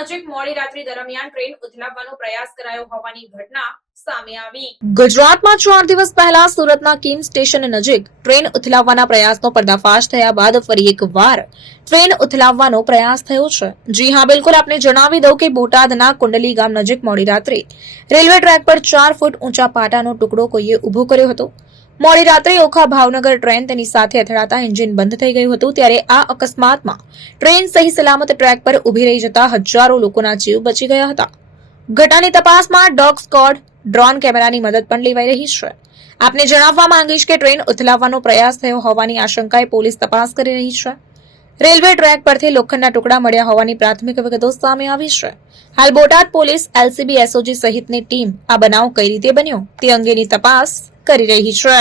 નજીક મોડી રાત્રિ દરમિયાન ટ્રેન ઉથલાવવાનો પ્રયાસ કરાયો હોવાની ઘટના સામે આવી। ગુજરાતમાં 4 દિવસ પહેલા સુરતના કિમ સ્ટેશન નજીક ટ્રેન ઉથલાવવાના પ્રયાસનો પર્દાફાશ થયા બાદ ફરી એકવાર ટ્રેન ઉથલાવવાનો પ્રયાસ થયો છે। જી હા, બિલકુલ આપને જણાવી દઉં કે બોટાદના કુંડલી ગામ નજીક મોડી રાત્રે રેલવે ટ્રેક પર 4 ફૂટ ઊંચા પાટાનો ટુકડો કોઈએ ઊભો કર્યો હતો। મોડી રાત્રે ઓખા ભાવનગર ટ્રેન તેની સાથે અથડાતા એન્જિન બંધ થઈ ગયું હતું। ત્યારે આ અકસ્માતમાં ટ્રેન સહી સલામત ટ્રેક પર ઊભી રહી જતા હજારો લોકોના જીવ બચી ગયા હતા। ઘટનાની તપાસમાં ડોગ સ્ક્વોડ, ડ્રોન કેમેરાની મદદ પણ લેવાઈ રહી છે। આપને જણાવવા માંગીશ કે ટ્રેન ઉથલાવવાનો પ્રયાસ થયો હોવાની આશંકાએ પોલીસ તપાસ કરી રહી છે। રેલવે ટ્રેક પરથી લોખંડના ટુકડા મળ્યા હોવાની પ્રાથમિક વિગતો સામે આવી છે। હાલ બોટાદ પોલીસ, એલસીબી, એસઓજી સહિતની ટીમ આ બનાવ કઈ રીતે બન્યો તે અંગેની તપાસ કરી રહી છે।